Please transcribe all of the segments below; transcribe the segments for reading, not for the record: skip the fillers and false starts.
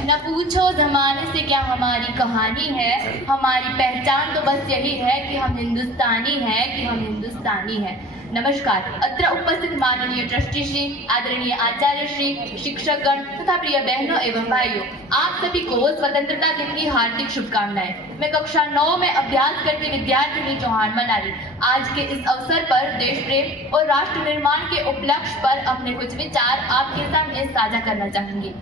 न पूछो ज़माने से क्या हमारी कहानी है, हमारी पहचान तो बस यही है कि हम हिंदुस्तानी हैं, कि हम हिंदुस्तानी हैं। नमस्कार। अत्र उपस्थित माननीय ट्रस्टी श्री, आदरणीय आचार्य श्री, शिक्षकगण तथा प्रिय बहनों एवं भाइयों, आप सभी को स्वतंत्रता दिन की हार्दिक शुभकामनाएं। मैं कक्षा 9 में अभ्यास करती विद्यार्थिनी चौहान मनाली आज के इस अवसर पर देश प्रेम और राष्ट्र निर्माण के उपलक्ष्य पर अपने कुछ विचार आपके सामने साझा करना चाहूंगी।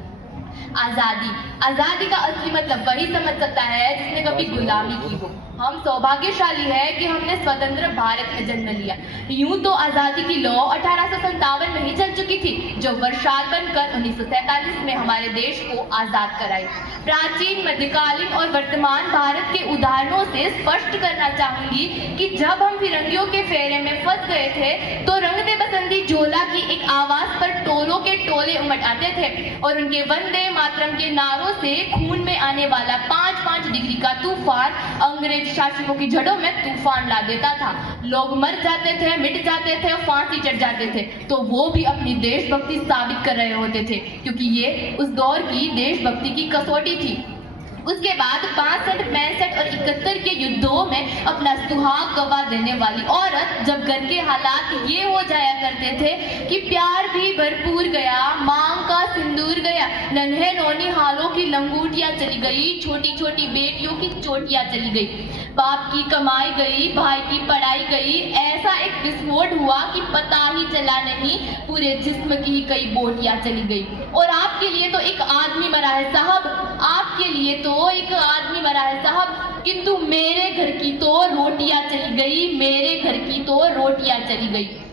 आजादी। आजादी का असली मतलब वही समझ सकता है जिसने कभी गुलामी की हो। हम सौभाग्यशाली है कि हमने स्वतंत्र भारत में जन्म लिया। यूं तो आजादी की लौ 1857 में ही चल चुकी थी, जो वर्षाल बनकर 1947 में हमारे देश को आजाद कराई। प्राचीन, मध्यकालीन और वर्तमान भारत के उदाहरणों से स्पष्ट करना चाहूंगी कि जब हम फिरंगियों के फेरे में फंस गए थे तो रंग दे बसंती जोला की एक आवाज पर टोलों के टोले उमड़ आते थे और उनके वंदे मातरम के नारों से खून में आने वाला 5-5 डिग्री का तूफान अंग्रेज शासकों की जड़ों में तूफान ला देता था। लोग मर जाते थे, मिट जाते थे, फांसी चढ़ जाते थे, तो वो भी अपनी देशभक्ति साबित कर रहे होते थे, क्योंकि ये उस दौर की देशभक्ति की कसौटी थी। उसके बाद 65, 65 और 71 के युद्धों में अपना सुहाग गवा देने वाली औरत जब घर के हालात ये हो जाया करते थे कि प्यार भी भरपूर गया, मांग का सिंदूर गया, नन्हे नौनिहालों की लंगूटियां चली गई, छोटी छोटी बेटियों की चोटियां चली गई, बाप की कमाई गई, भाई की पढ़ाई गई, ऐसा एक विस्फोट हुआ कि पता ही चला नहीं, पूरे जिस्म की ही कई बोटियां चली गई। और आपके लिए तो एक आदमी मरा है साहब, आपके लिए तो एक आदमी मरा है साहब, किंतु मेरे घर की तो रोटियां चली गई, मेरे घर की तो रोटियां चली गई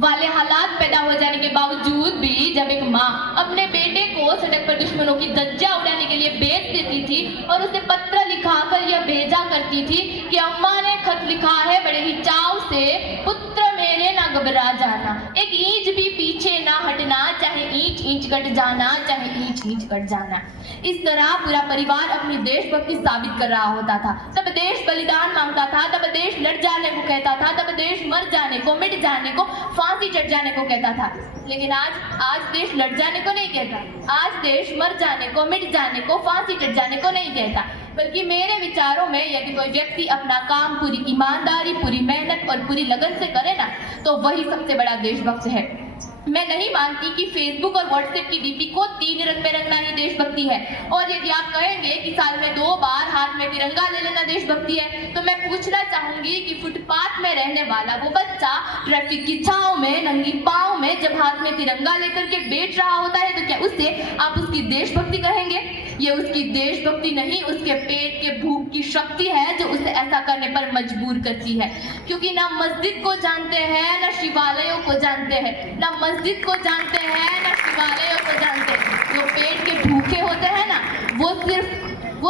वाले हालात पैदा हो जाने के बावजूद भी जब एक माँ अपने बेटे को सड़क पर दुश्मनों की धज्जियां उड़ाने के लिए भेज देती थी और उसे पत्र लिखाकर यह भेजा करती थी कि अम्मा ने खत लिखा है बड़े ही चाव से, पुत्र मेरे ना घबरा जाना, एक इंच भी पीछे ना हटना, चाहे ईंच ईंच कट जाना, चाहे ईंच ईंच कट जाना। इस तरह पूरा परिवार अपनी देशभक्ति साबित कर रहा होता था। तब देश बलिदान मांगता था, तब देश लड़ जाने को कहता था, तब देश मर जाने को, मिट जाने को, फांसी चढ़ जाने को कहता था। लेकिन आज देश लड़ जाने को नहीं कहता, आज देश मर जाने को, मिट जाने को, फांसी चढ़ जाने को नहीं कहता, बल्कि मेरे विचारों में यदि कोई व्यक्ति अपना काम पूरी ईमानदारी, पूरी मेहनत और पूरी लगन से करे ना, तो वही सबसे बड़ा देशभक्त है। मैं नहीं मानती कि फेसबुक और व्हाट्सएप की डीपी को 3 रंग में रखना ही देशभक्ति है। और यदि आप कहेंगे कि साल में 2 बार हाथ में तिरंगा ले लेना देशभक्ति है, तो मैं पूछना चाहूंगी कि फुटपाथ में रहने वाला वो बच्चा ट्रैफिक की छांव में नंगी पांव में जब हाथ में तिरंगा लेकर के बैठ रहा होता है, तो क्या उससे आप उसकी देशभक्ति कहेंगे? ये उसकी देशभक्ति नहीं, उसके पेट के भूख की शक्ति है जो उसे ऐसा करने पर मजबूर करती है। क्योंकि ना मस्जिद को जानते हैं, ना शिवालयों को जानते हैं, ना मस्जिद को जानते हैं, ना शिवालयों को जानते हैं। जो पेट के भूखे होते हैं ना, वो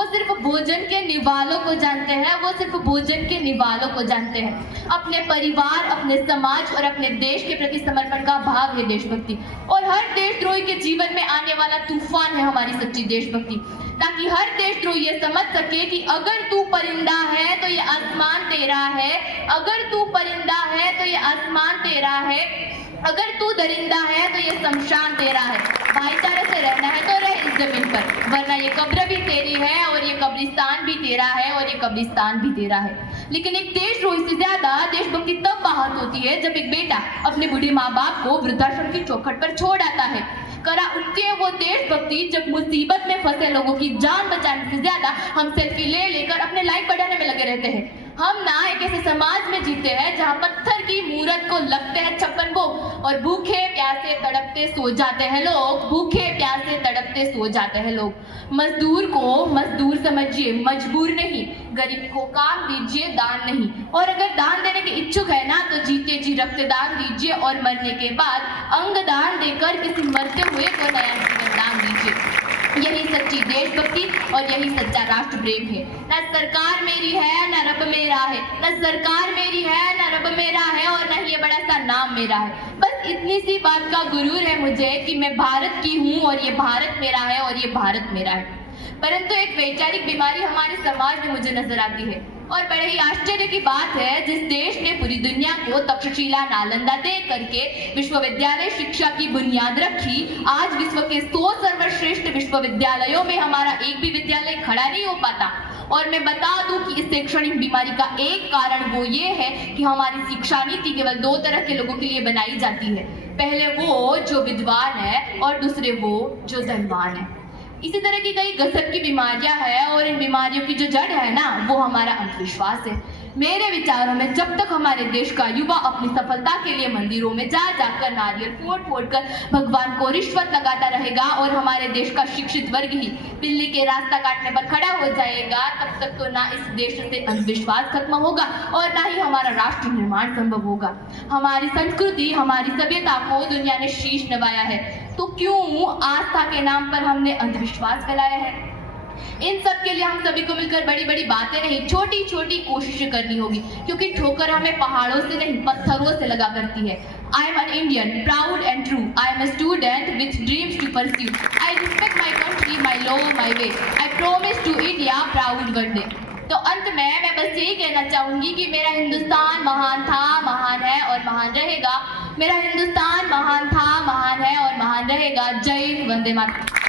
सिर्फ भोजन के निवालों को जानते हैं, वो सिर्फ भोजन के निवालों को जानते हैं। अपने परिवार, अपने समाज और अपने देश के प्रति समर्पण का भाव है देशभक्ति। और हर देशद्रोही के जीवन में आने वाला तूफान है हमारी सच्ची देशभक्ति, ताकि हर देशद्रोही ये समझ सके कि अगर तू परिंदा है तो ये आसमान तेरा है, अगर तू परिंदा है तो ये आसमान तेरा है, अगर तू दरिंदा है तो ये शमशान तेरा है। भाईचारे से रहना है तो रह इस जमीन पर, वरना ये कब्र भी तेरी है और ये कब्रिस्तान भी तेरा है और ये कब्रिस्तान भी तेरा है। लेकिन एक देशद्रोही से ज्यादा देशभक्ति तब बाहर होती है जब एक बेटा अपने बूढ़े माँ बाप को वृद्धाश्रम की चौखट पर छोड़ आता है। करा उठती है वो देशभक्ति जब मुसीबत में फंसे लोगों की जान बचाने से ज्यादा हम सेल्फी ले लेकर अपने लाइक बढ़ाने में लगे रहते हैं। हम ना एक ऐसे समाज में जीते हैं जहाँ पत्थर की मूरत को लगते हैं 56 भोग और भूखे प्यासे तड़पते सो जाते हैं लोग, भूखे प्यासे तड़पते सो जाते हैं लोग। मजदूर को मजदूर समझिए, मजबूर नहीं। गरीब को काम दीजिए, दान नहीं। और अगर दान देने के इच्छुक है ना, तो जीते जी रक्तदान दीजिए और मरने के बाद अंगदान देकर किसी मरते हुए को नया जीवन दान दीजिए। यही सच्ची देशभक्ति और यही सच्चा राष्ट्र प्रेम है। ना सरकार मेरी है, ना रब मेरा है, ना सरकार मेरी है, ना रब मेरा है, और ना ये बड़ा सा नाम मेरा है। बस इतनी सी बात का गुरूर है मुझे कि मैं भारत की हूँ और ये भारत मेरा है और ये भारत मेरा है। परंतु एक वैचारिक बीमारी हमारे समाज में मुझे नजर आती है। और बड़े ही आश्चर्य की बात है, जिस देश ने पूरी दुनिया को तक्षशिला नालंदा दे करके विश्वविद्यालय शिक्षा की बुनियाद रखी, आज विश्व के 100 सर्वश्रेष्ठ विश्वविद्यालयों में हमारा एक भी विद्यालय खड़ा नहीं हो पाता। और मैं बता दूं कि इस शैक्षणिक बीमारी का एक कारण वो ये है कि हमारी शिक्षा नीति केवल 2 तरह के लोगों के लिए बनाई जाती है। पहले वो जो विद्वान है और दूसरे वो जो धनवान है। इसी तरह की कई गजब की बीमारियां हैं और इन बीमारियों की जो जड़ है ना, वो हमारा अंधविश्वास है। मेरे विचारों में जब तक हमारे देश का युवा अपनी सफलता के लिए मंदिरों में जा जाकर नारियल फोड़ कर भगवान को रिश्वत लगाता रहेगा और हमारे देश का शिक्षित वर्ग ही बिल्ली के रास्ता काटने पर खड़ा हो जाएगा, तब तक तो ना इस देश से अंधविश्वास खत्म होगा और ना ही हमारा राष्ट्र निर्माण संभव होगा। हमारी संस्कृति, हमारी सभ्यता को दुनिया ने शीश नवाया है, तो क्यों आस्था के नाम पर हमने अंधविश्वास फैलाया है? इन सब के लिए हम सभी को मिलकर बड़ी बड़ी बातें नहीं, छोटी छोटी कोशिशें करनी होगी, क्योंकि ठोकर हमें पहाड़ों से नहीं पत्थरों से लगा करती है। I am an Indian, proud and true. I am a student with dreams to pursue. I respect my country, my law, my way. I promise to India proud one day. तो अंत में मैं बस यही कहना चाहूंगी कि मेरा हिंदुस्तान महान था, महान है और महान रहेगा। मेरा हिंदुस्तान महान था, महान है और महान रहेगा। जय हिंद, वंदे मातरम।